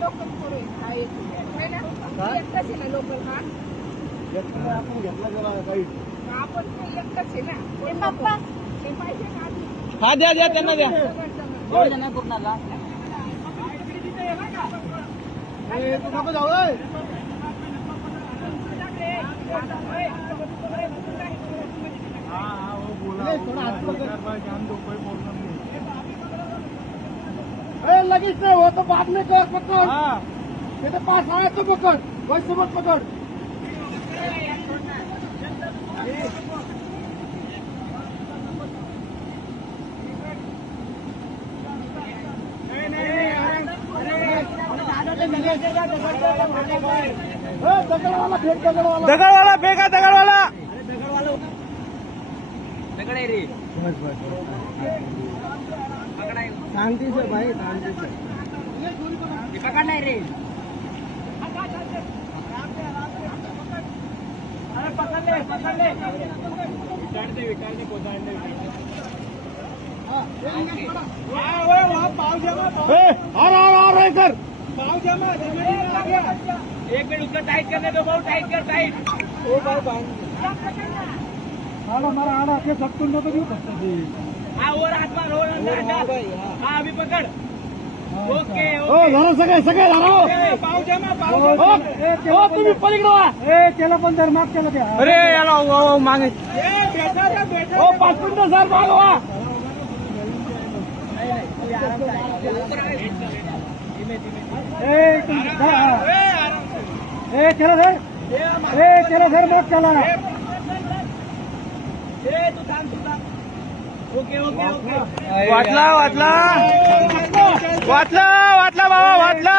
Local पुढे आहे ना, एकटाच आहे ना लोकल हा. आपण घेतला गेला काही आपण एकटाच आहे ना. ते पप्पा ते पाहिजे ना आधी. हा द्या द्या त्यांना द्या. तू नको जाऊ रे. लगेच नाही हो तो बाद में कर पकड़. तेरे पास आया तो पकड़, वैसे मत पकड़. दगड़वाला फेंक, दगड़वाला दगडवाला फेका दगडवाला. दगड आहे रे. शांति से भाई, शांति से. पकड नाही रे. पकड ले पकड ले. और कर. एक मिनट उसको टाइट करने दो. बहुत टाइट कर. टाइट. हमारा आड़ा के सब तुम तो नहीं सकते. हाँ और हाथ मार. और अंदर. हाँ अभी पकड़. ओके ओ धरो सगळे सगळे धरो. पाव जमा. ओ तुम्ही पलीकडे वा. ए त्याला पण धर, माग केला त्या. अरे याला मागे. ओ 5 मिनिटं सर मागवा. चला सर. चला सर, मग चला. तू थांब. Okay okay okay. वाचला वाचला वाचला वाचला बाबा वाचला.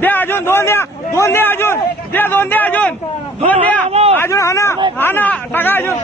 द्या अजून 2 द्या. 2 द्या अजून. द्या 2 द्या अजून. 2 द्या अजून. हाना हाना टाका अजून.